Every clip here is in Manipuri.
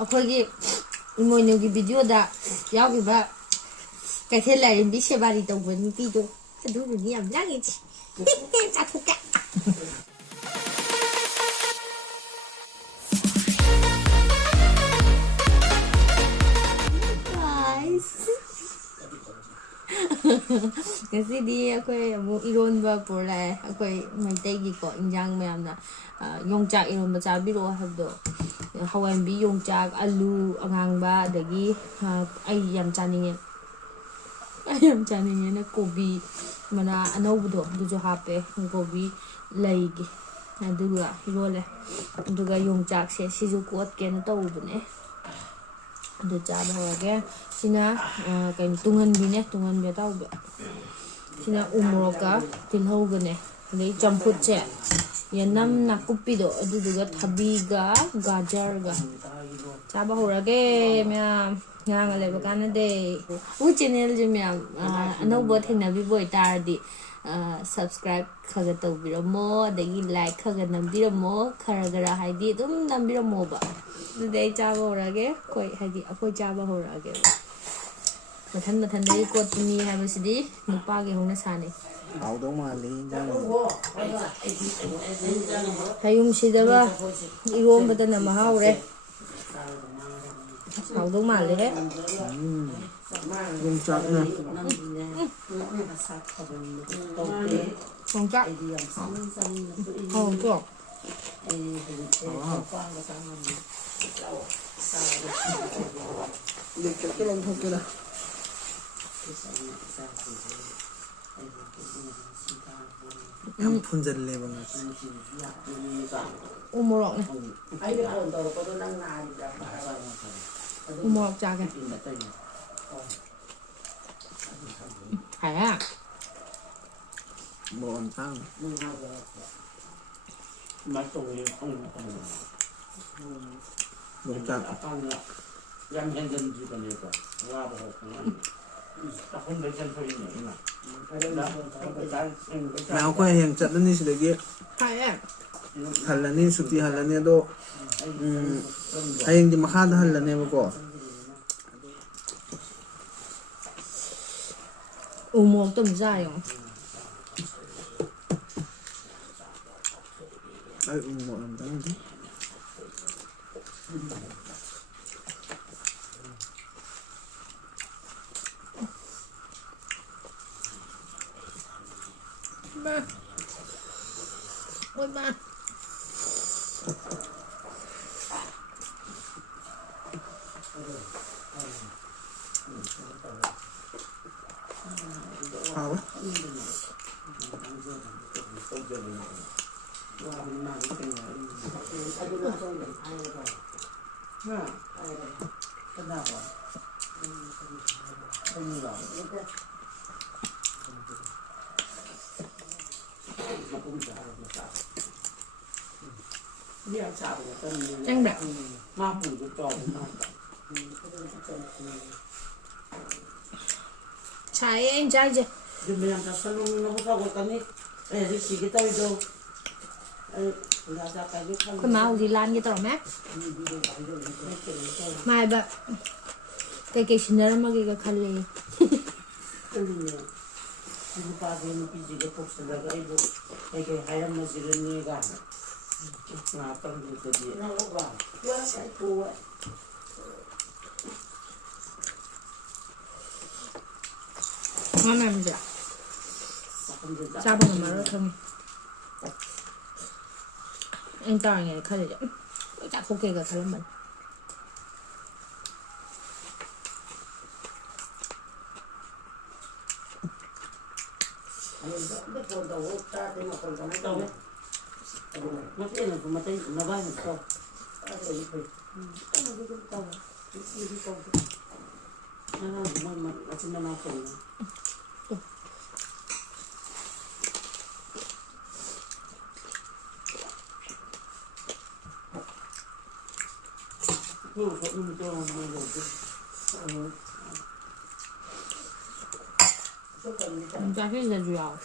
ꯑꯩꯈꯣꯏꯒꯤ ꯏꯃꯣꯏꯅꯨꯒꯤ ꯚꯤꯗꯤꯑꯣꯗ ꯌꯥꯎꯈꯤꯕ ꯀꯩꯊꯦꯜ ꯂꯥꯏꯔꯦꯝꯕꯤ ꯁꯦꯕꯥꯔꯤ ꯇꯧꯕ ꯅꯨꯄꯤꯗꯣ ꯑꯗꯨꯗꯨꯅꯤ ꯌꯥꯝ ꯂꯥꯡꯉꯤꯁꯤ ꯆꯥꯊꯣꯛꯀꯦ ꯉꯁꯤꯗꯤ ꯑꯩꯈꯣꯏ ꯑꯃꯨꯛ ꯏꯔꯣꯟꯕ ꯄꯨꯔꯛꯑꯦ ꯑꯩꯈꯣꯏ ꯃꯩꯇꯩꯒꯤꯀꯣ ꯏꯟꯖꯥꯡ ꯃꯌꯥꯝꯅ ꯌꯣꯡꯆꯥꯛ ꯏꯔꯣꯟꯕ ꯆꯥꯕꯤꯔꯛꯑꯣ ꯍꯥꯏꯕꯗꯣ ꯍꯋꯥꯏꯟꯕꯤ ꯌꯣꯡꯆꯥꯛ ꯑꯂꯨ ꯑꯉꯥꯡꯕ ꯑꯗꯒꯤ ꯑꯩ ꯌꯥꯝ ꯆꯥꯅꯤꯡꯉꯦꯅ ꯀꯣꯕꯤ ꯃꯅꯥ ꯑꯅꯧꯕꯗꯣ ꯑꯗꯨꯁꯨ ꯍꯥꯞꯄꯦ ꯀꯣꯕꯤ ꯂꯩꯒꯤ ꯑꯗꯨꯒ ꯏꯔꯣꯜꯂꯦ ꯑꯗꯨꯒ ꯌꯣꯡꯆꯥꯛꯁꯦ ꯁꯤꯁꯨ ꯀꯣꯠꯀꯦꯅ ꯇꯧꯕꯅꯦ ꯑꯗꯨ ꯆꯥꯕ ꯍꯧꯔꯒꯦ ꯁꯤꯅ ꯀꯩꯅꯣ ꯇꯨꯡꯍꯟꯕꯤꯅꯦ ꯇꯨꯡꯍꯟꯕꯤ ꯑꯇꯥꯎꯕ ꯁꯤꯅ ꯎ ꯃꯣꯔꯣꯛꯀ ꯇꯤꯜꯍꯧꯒꯅꯦ ꯑꯗꯩ ꯆꯝꯐꯨꯠꯁꯦ ꯌꯦꯅꯝ ꯅꯥꯀꯨꯞꯄꯤꯗꯣ ꯑꯗꯨꯗꯨꯒ ꯊꯕꯤꯒ ꯒꯥꯖꯔꯒ ꯆꯥꯕ ꯍꯧꯔꯒꯦ ꯃꯌꯥꯝ ꯉꯥꯡꯉ ꯂꯩꯕ ꯀꯥꯟꯅꯗꯦ ꯑꯩꯈꯣꯏ ꯆꯦꯅꯦꯜꯁꯦ ꯃꯌꯥꯝ ꯑꯅꯧꯕ ꯊꯦꯡꯅꯕꯤꯕ ꯑꯣꯏꯇꯥꯔꯗꯤ ꯁꯕꯁꯀ꯭ꯔꯥꯏꯕ ꯈꯔ ꯇꯧꯕꯤꯔꯝꯃꯣ ꯑꯗꯒꯤ ꯂꯥꯏꯛ ꯈꯔ ꯅꯝꯕꯤꯔꯝꯃꯣ ꯈꯔ ꯍꯥꯏꯗꯤ ꯑꯗꯨꯝ ꯅꯝꯕꯤꯔꯝꯃꯣꯕ ꯑꯗꯨꯗꯤ ꯑꯩ ꯆꯥꯕ ꯍꯧꯔꯛꯑꯒꯦ ꯑꯩꯈꯣꯏ ꯆꯥꯕ ꯍꯧꯔꯛꯑꯒꯦꯕ ꯃꯊꯟꯗꯒꯤ ꯀꯣꯠꯄꯅꯤ ꯍꯥꯏꯕꯁꯤꯗꯤ ꯅꯨꯄꯥꯒꯤ ꯍꯧꯅ ꯁꯥꯅꯤ ꯍꯥꯎꯗꯧ ꯃꯥꯜꯂꯤ ꯏꯟꯖꯥꯡ ꯍꯌꯨꯝꯁꯤꯗꯒ ꯏꯔꯣꯝꯕꯗꯅ ꯃꯍꯥꯎꯔꯦ ꯍꯥꯎꯗꯧ ꯃꯥꯜꯂꯦꯍꯦ ꯌꯣꯡꯆꯥꯛꯅ ꯌꯣꯡꯆꯥꯛ ꯍꯥꯎꯇ꯭ꯔꯣ ꯂꯦꯛꯆꯔꯗ ꯂꯧꯊꯣꯛꯀꯦꯔꯥ ꯌꯥꯝ ꯐꯨꯟꯖꯜꯂꯦꯕ ꯉꯁꯤ ꯎ ꯃꯣꯔꯣꯛꯅꯦ ꯎ ꯃꯣꯔꯣꯛ ꯆꯥꯒꯦ ꯍꯥꯏꯔ ꯃꯣꯔꯣꯛ ꯑꯝꯇꯥꯡ ꯌꯣꯡꯆꯥꯛ ꯌꯥꯝ ꯍꯦꯟꯖꯤꯟꯗ꯭ꯔꯤꯕꯅꯦꯕ ꯋꯥꯕ ꯃꯌꯥꯝ ꯑꯩꯈꯣꯏ ꯍꯌꯦꯡ ꯆꯠꯂꯅꯤ ꯁꯤꯗꯒꯤ ꯍꯜꯂꯅꯤ ꯁꯨꯇꯤ ꯍꯜꯂꯅꯤ ꯑꯗꯣ ꯍꯌꯦꯡꯗꯤ ꯃꯈꯥꯗ ꯍꯜꯂꯅꯦꯕꯀꯣ ꯎ ꯃꯣꯔꯣꯛꯇꯣ ꯑꯃꯨꯛ ꯆꯥ ꯌꯦꯡꯉꯣ ꯑꯩ ꯎ ꯃꯣꯔꯣꯛ ꯌꯥꯝ ꯆꯥꯅꯤꯡꯗꯦ ꯍꯥꯎꯋꯦ ꯆꯪꯕ꯭ꯔꯥ ꯁꯥꯏꯌꯦ ꯑꯩꯅ ꯆꯥꯏꯁꯦ ꯑꯩꯈꯣꯏ ꯃꯥ ꯍꯧꯖꯤꯛ ꯂꯥꯟꯒꯦ ꯇꯧꯔꯝꯃꯦ ꯃꯥ ꯍꯥꯏꯕ ꯀꯩꯀꯩ ꯁꯤꯟꯅꯔꯝꯃꯒꯦꯒ ꯈꯜꯂꯦ ꯅꯨꯄꯥꯁꯦ ꯅꯨꯄꯤꯁꯤꯒ ꯊꯣꯛꯁꯤꯜꯂꯒ ꯑꯩꯕꯨ ꯀꯩꯀꯩ ꯍꯥꯏꯔꯝꯃꯁꯤꯔꯅꯦꯒ ꯉꯥꯛꯇꯪꯗꯨꯗꯗꯤ ꯃꯥ ꯃꯌꯥꯝꯁꯦ ꯆꯥꯕ ꯉꯝꯃꯔꯣꯏ ꯈꯪꯉꯦ ꯑꯩꯅ ꯇꯥꯔꯤꯉꯩꯗ ꯈꯜꯂꯤꯁꯦ ꯂꯣꯏ ꯆꯥꯊꯣꯛꯀꯦꯒ ꯈꯜꯂꯝꯕꯅꯤ ꯆꯥꯛꯁꯤꯗꯁꯨ ꯌꯥꯎꯋꯦ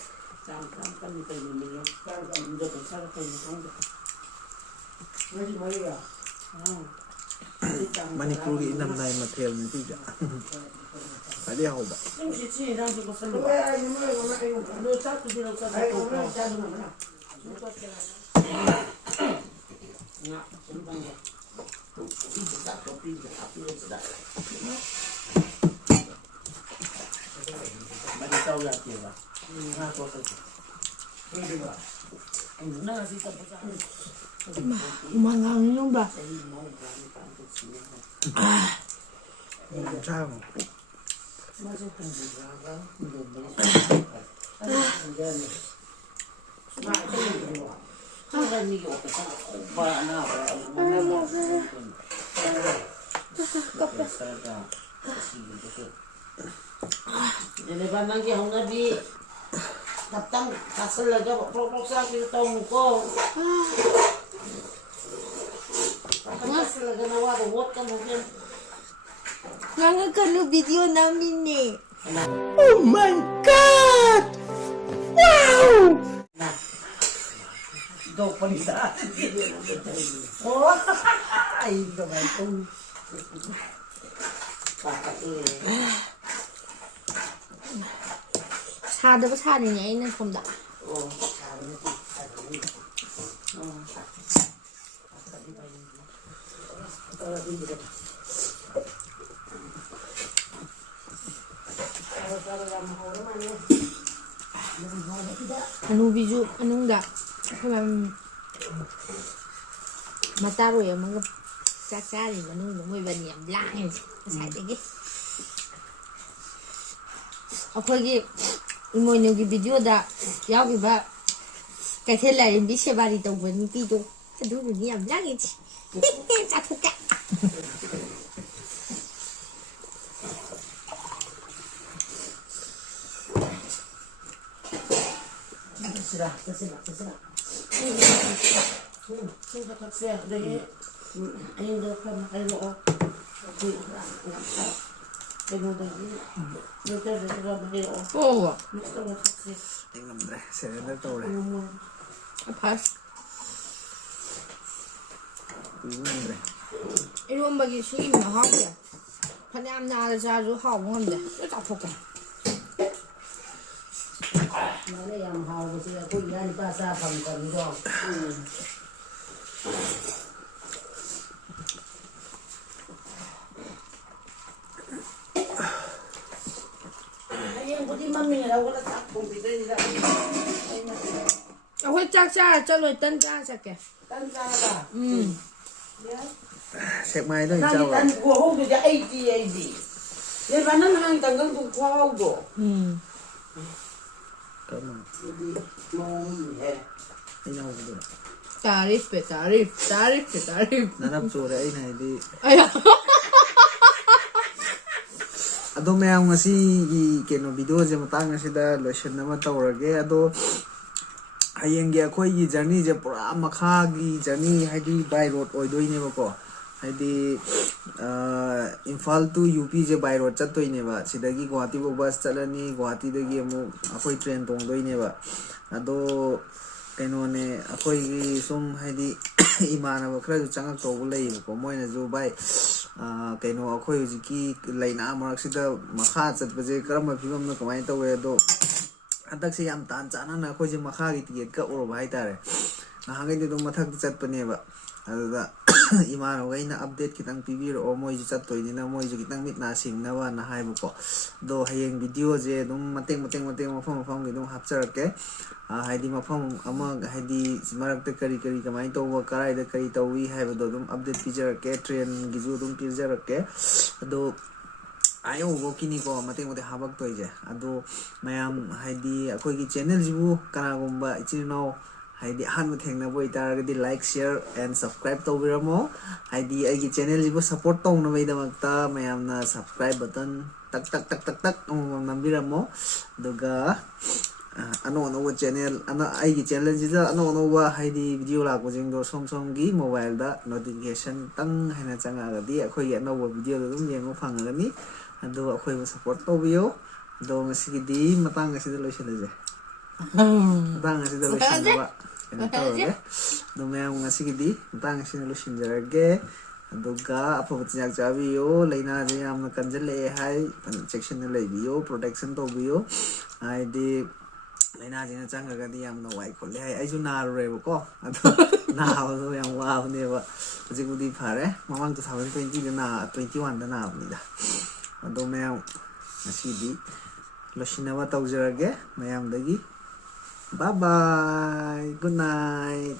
ꯃꯅꯤꯄꯨꯔꯒꯤ ꯏꯅꯝꯅꯥꯏ ꯃꯊꯦꯜꯅꯤ ꯁꯤꯁꯦ ꯈ꯭ꯋꯥꯏꯗꯒꯤ ꯍꯧꯕ ꯅꯨꯡꯁꯤꯠꯁꯤ ꯏꯟꯖꯥꯡꯁꯨ ꯀꯣꯠꯁꯜꯂꯨꯕ ꯑꯗꯣ ꯆꯥꯛꯇꯨꯗꯤ ꯂꯧꯆꯠꯂ Mari tahu ya kira. Nggak tahu tu. Ini juga. Ini nasi tak besar. Umangang yung ba? ꯆꯥꯕ Masih tunggu berapa? Belum beli. Kan ni kau pesan banyak Jadi bandang ke hong nabi datang kasel lagi prok sakit tahu muko. Kasel lagi nawa buat kan mungkin. Nangakano video namin eh. Oh my God! Wow! Nah, do panisa. Oh, itu betul. Pakai ini. Sada ba sada niya ay nagpumda? Oh, Anong video? Anong da? Mataro yung mga saksari. Anong mo iba niya? Blangin. Masaya ꯑꯩꯈꯣꯏꯒꯤ ꯏꯃꯣꯏꯅꯨꯒꯤ ꯚꯤꯗꯤꯑꯣꯗ ꯌꯥꯎꯈꯤꯕ ꯀꯩꯊꯦꯜ ꯂꯥꯏꯔꯦꯝꯕꯤ ꯁꯦꯕꯥꯔꯤ ꯇꯧꯕ ꯅꯨꯄꯤꯗꯣ ꯑꯗꯨꯗꯨꯅꯤ ꯌꯥꯝ ꯂꯥꯡꯉꯤꯁꯤ ꯆꯥꯊꯣꯛꯀꯦ terserah. Singkat saya dari ayam dokter makan lo. Oo. Anh làm đây, sẽ đến đây tàu này. Pass. 이런박이 식이면 하고야. 그냥 나를 자주 하고 한데 왜 자폭해? Nói em hầu bây giờ tôi ra đi ba xa phòng cần rồi. Em có đi mâm mình ở đâu có đã sắp cùng thì đây ra. 아홀 짝짝 쩔로 딴 짝짝게. Tân ra là. Sẹp mai thôi Nào chào thì ạ. tân của hông thì đã ai gì. Nên bạn nó hàng tầng các tụ khoa hông rồi. Cảm ơn. Anh nào cũng được. Tarif. Nó nắp rồi đấy anh này đi. 아야. Ado mayam ngasi I keno video je matang asida lotion nama tawrage ado hayeng ge akhoi gi journey je pura makha gi journey haidi by road oidoi ne bako haidi Imphal to UP je by road chattoi ne ba sidagi Guwahati bo bus chalani Guwahati dagi amu akhoi train tongdoi ne ba ado keno ne akhoi gi sum haidi imana ba khra ju changak to lei bako moina ju by keno akhoi hujiki laina maraksida makha chatbaje karama phibam na kamai tawe do adak se yam tan chana na akhoi je makha gi ticket ka oro bai tare na hangai de mathak chatpane ba aduda imana gaina update kitang pibir o moi ju chattoi ni na moi ju kitang mit na sing na wa na hai bu ko do hayeng video je dum mateng mafam gi dum hapcharake haidi mafam ama haidi marak te kari kamai to wa karai da kari tawi hai bu dum update picture train gi ju dum picture ke do ayo go kini ko mateng habak toy je ado mayam haidi akhoi gi channel jibu kana gumba ichino haidi han thengna boi taragadi like share and subscribe to biramo haidi agi channel jibu support tong na maida makta mayam na subscribe button tak nambiramo duga ano channel aigi channel jida ano wa haidi video la ko jingdo som gi mobile da notification tang haina changa gadi akhoi gi ano video dum yengo phangani ado akhoi support to bio do ngasi di matang ngasi lo shelaje matang ngasi lo shelaje do mayam ngasi di matang ngasi lo shinjarage ꯑꯗꯨꯒ ꯑꯐꯕ ꯆꯤꯟꯖꯥꯛ ꯆꯥꯕꯤꯌꯨ ꯂꯥꯏꯅꯥꯁꯦ ꯌꯥꯝꯅ ꯀꯟꯁꯤꯜꯂꯛꯑꯦ ꯍꯥꯏ ꯆꯦꯛꯁꯤꯟꯅ ꯂꯩꯕꯤꯌꯨ ꯄ꯭ꯔꯣꯇꯦꯛꯁꯟ ꯇꯧꯕꯤꯌꯨ ꯍꯥꯏꯗꯤ ꯂꯥꯏꯅꯥꯁꯤꯅ ꯆꯪꯈ꯭ꯔꯒꯗꯤ ꯌꯥꯝꯅ ꯋꯥꯏ ꯈꯣꯠꯂꯦ ꯍꯥꯏ ꯑꯩꯁꯨ ꯅꯥꯔꯨꯔꯦꯕꯀꯣ ꯑꯗꯣ ꯅꯥꯕꯗꯣ ꯌꯥꯝ ꯋꯥꯕꯅꯦꯕ ꯍꯧꯖꯤꯛꯄꯨꯗꯤ ꯐꯔꯦ ꯃꯃꯥꯡ 2021ꯗ ꯅꯥꯕꯅꯤꯗ ꯑꯗꯣ ꯃꯌꯥꯝ ꯉꯁꯤꯗꯤ ꯂꯣꯏꯁꯤꯟꯅꯕ ꯇꯧꯖꯔꯒꯦ ꯃꯌꯥꯝꯗꯒꯤ ꯕꯥꯏ ꯕꯥꯏ ꯒꯨꯗ ꯅꯥꯏꯠ